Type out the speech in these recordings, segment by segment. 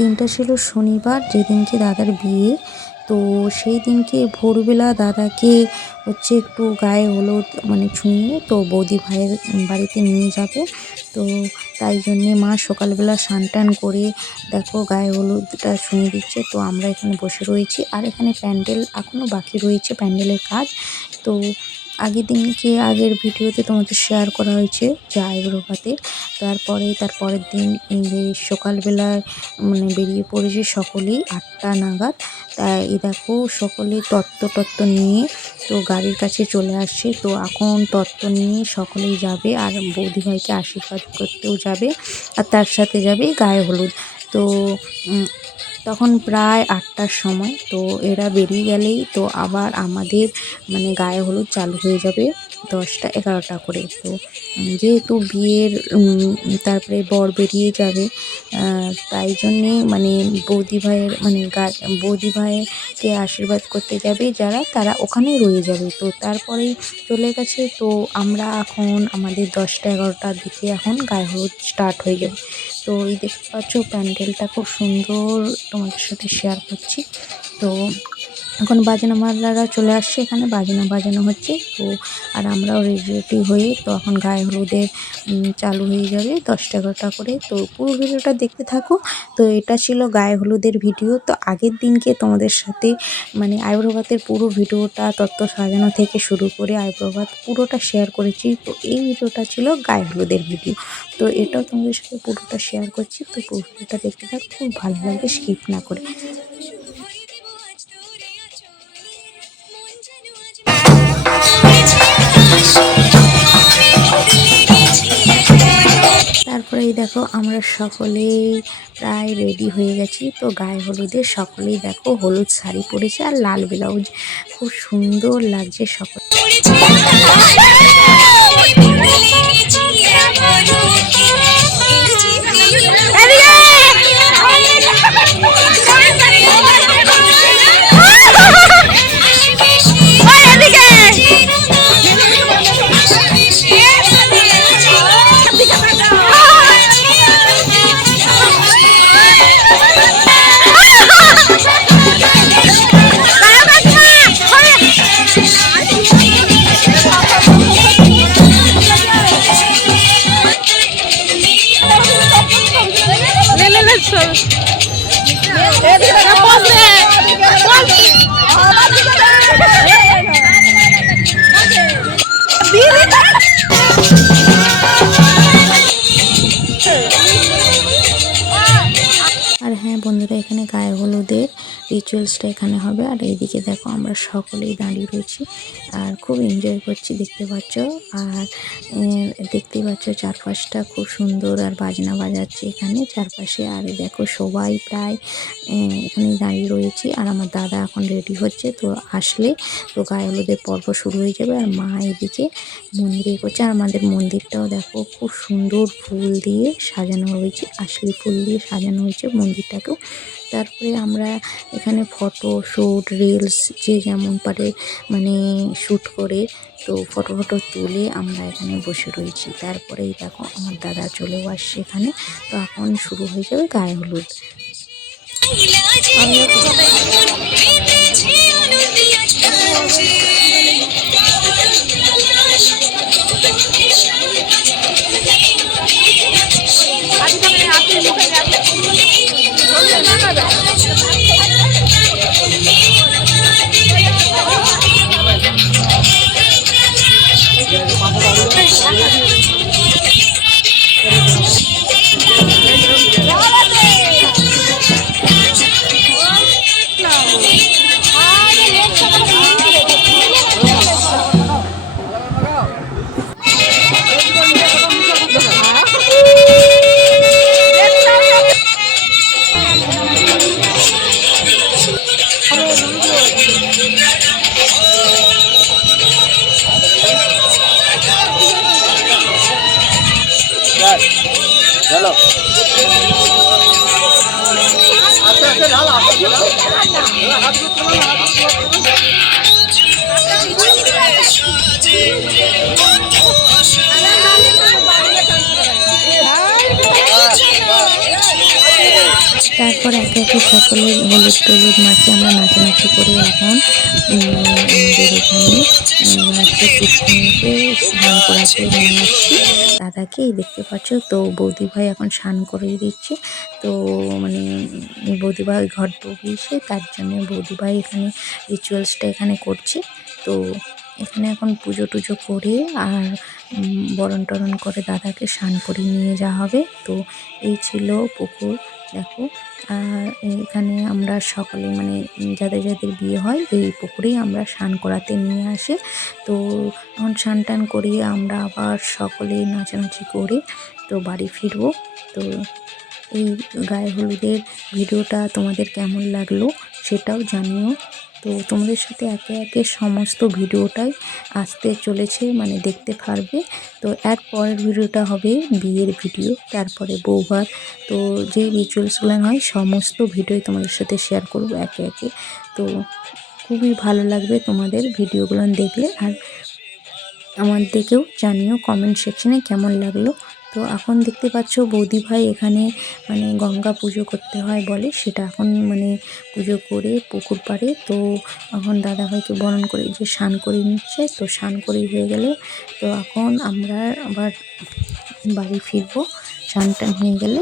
দিনটা ছিল শনিবার, যেদিনকে দাদার বিয়ে। তো সেই দিনকে ভোরবেলা দাদাকে হচ্ছে একটু গায়ে হলুদ মানে ছুঁয়ে তো বৌদি ভাইয়ের বাড়িতে নিয়ে যাবে। তো তাই জন্যে মা সকালবেলা স্নান টান করে দেখো গায়ে হলুদটা ছুঁয়ে দিচ্ছে। তো আমরা এখানে বসে রয়েছি, আর এখানে প্যান্ডেল এখনও বাকি রয়েছে, প্যান্ডেলের কাজ। তো আগের ভিডিওতে তোমাদের শেয়ার করা হয়েছে যে আইবুড়ো ভাতে। তার পরের দিন এই যে সকালবেলায় মানে বেরিয়ে পড়েছে সকলেই 8টা নাগাদ। তাই এই দেখো সকলে তত্ত্ব নিয়ে তো গাড়ির কাছে চলে আসছে। তো এখন তত্ত্ব নিয়ে সকলেই যাবে, আর বৌদি ভাইকে আশীর্বাদ করতেও যাবে, আর তার সাথে যাবে গায়ে হলুদ। তো তখন প্রায় 8টার সময়। তো এরা বেরিয়ে গেলেই তো আবার আমাদের মানে গায়ে হলুদ চালু হয়ে যাবে 10টা 11টা করে। তো যেহেতু বিয়ের তারপরে বর বেরিয়ে যাবে, তাই জন্যে মানে বৌদি ভাইকে আশীর্বাদ করতে যাবে যারা, তারা ওখানেই রয়ে যাবে। তো তারপরেই চলে গেছে। তো আমরা এখন আমাদের 10টা 11টার দিকে এখন গায়ে হলুদ স্টার্ট হয়ে যাবে। তো এই দেখতে পাচ্ছ প্যান্ডেলটা খুব সুন্দর তোমাদের সাথে শেয়ার করছি। তো এখন বাজনাওয়ালারা চলে আসছে, এখানে বাজনা বাজানো হচ্ছে। তো আর আমরাও রেডি হয়ে তো এখন গায়ে হলুদে চালু হয়ে যাবে 10টা 11টা করে। তো পুরো ভিডিওটা দেখতে থাকো। তো এটা ছিল গায়ে হলুদের ভিডিও। তো আগের দিনকে তোমাদের সাথে মানে আইবুড়ো ভাতের পুরো ভিডিওটা তত্ত্ব সাজানো থেকে শুরু করে আইবুড়ো ভাত পুরোটা শেয়ার করেছি। তো এই ভিডিওটা ছিল গায়ে হলুদের ভিডিও। তো এটাও তোমাদের সাথে পুরোটা শেয়ার করছি। তো পুরো ভিডিওটা দেখতে থাকো, খুব ভালো লাগবে স্কিপ না করে। তারপরে এই দেখো আমরা সকলেই প্রায় রেডি হয়ে গেছি। তো গায়ে হলুদের সকলেই দেখো হলুদ শাড়ি পরেছে আর লাল ব্লাউজ, খুব সুন্দর লাগছে সকল। আর হ্যাঁ বন্ধুরা, এখানে গায়ে হলুদের রিচুয়ালসটা এখানে হবে। আর এইদিকে দেখো আমরা সকলেই দাঁড়িয়ে রয়েছি আর খুব এনজয় করছি, দেখতে পাচ্ছ। আর দেখতেই পাচ্ছ চারপাশটা খুব সুন্দর, আর বাজনা বাজাচ্ছে এখানে চারপাশে। আর দেখো সবাই প্রায় এখানে দাঁড়িয়ে রয়েছি, আর আমার দাদা এখন রেডি হচ্ছে। তো আসলে তো গায়ে হলুদের পর্ব শুরু হয়ে যাবে। আর মা এদিকে মন্দিরে করছে, আর আমাদের মন্দিরটাও দেখো খুব সুন্দর ফুল দিয়ে সাজানো হয়েছে, আসলি ফুল দিয়ে সাজানো হয়েছে মন্দিরটাকেও। তারপরে আমরা এখানে ফটো শ্যুট রিলস যে যেমন পারে মানে শ্যুট করে তো ফটো তুলে আমরা এখানে বসে রয়েছি। তারপরেই দেখো আমার দাদা চলেও আসছে এখানে। তো এখন শুরু হয়ে যাবে গায়ে হলুদ। चलो তারপর একে একে সকলে হলুদ টলুদ মাখিয়ে আমরা নাচানাচি করে এখন মানে আমাদের এখানে হচ্ছে পুষ্করিণীতে স্নান করাতে নিয়ে আসছি দাদাকে। এই দেখতে পাচ্ছ, তো বৌদি ভাই এখন স্নান করে দিচ্ছে। তো মানে বৌদি ভাই ঘট বসিয়েছে, তার জন্য বৌদি ভাই এখানে রিচুয়ালসটা এখানে করছে। তো এখানে এখন পুজো টুজো করে আর বরণ টরণ করে দাদাকে স্নান করে নিয়ে যাওয়া হবে। তো এই ছিল পুকুর, দেখো। আর এখানে আমরা সকলে মানে যাদের যাদের বিয়ে হয় এই পুকুরেই আমরা স্নান করাতে নিয়ে আসি। তো এখন স্নান টান করিয়ে আমরা আবার সকলে নাচানাচি করে তো বাড়ি ফিরবো। তো এই গায়ে হলুদের ভিডিওটা তোমাদের কেমন লাগলো সেটাও জানিও। তো তোমাদের সাথে একে একে সমস্ত ভিডিওটাই আসতে চলেছে, মানে দেখতে পারবে। তো এর পরের ভিডিওটা হবে বিয়ের ভিডিও, তারপরে বৌভাত। তো যে রিচুয়ালসগুলো হয় সমস্ত ভিডিওই তোমাদের সাথে শেয়ার করবো একে একে। তো খুবই ভালো লাগবে তোমাদের ভিডিওগুলো দেখলে। আর আমাদেরকেও জানিও কমেন্ট সেকশনে কেমন লাগলো। তো এখন দেখতে পাচ্ছ বৌদি ভাই এখানে মানে গঙ্গা পুজো করতে হয় বলে, সেটা এখন মানে পুজো করে পুকুর পাড়ে। তো এখন দাদা ভাইকে বরণ করে যে স্নান করে নিচ্ছে। তো স্নান করেই হয়ে গেলে তো এখন আমরা আবার বাড়ি ফিরবো স্নান টান হয়ে গেলে।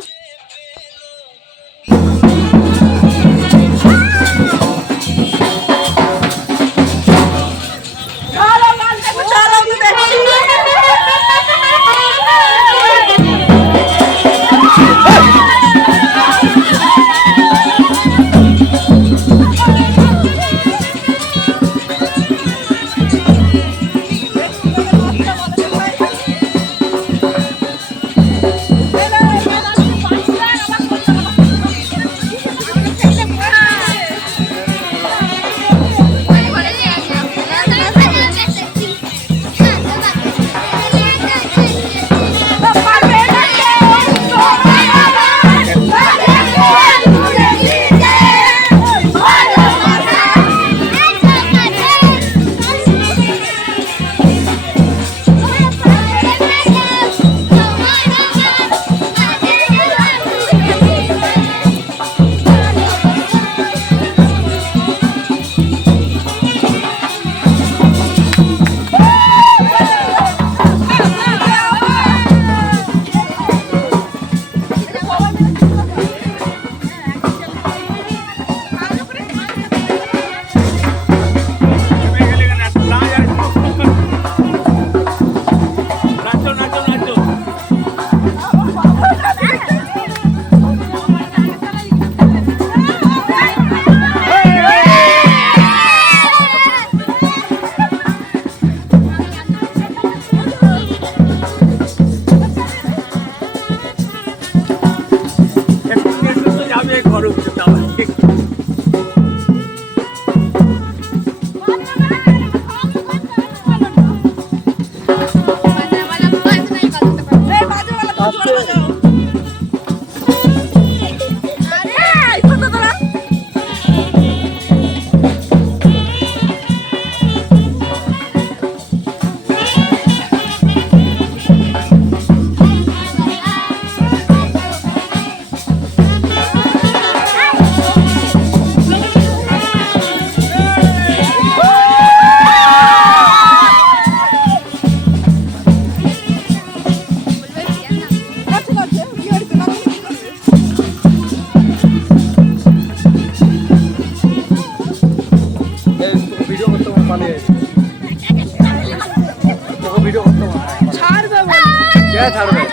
ছাড়বে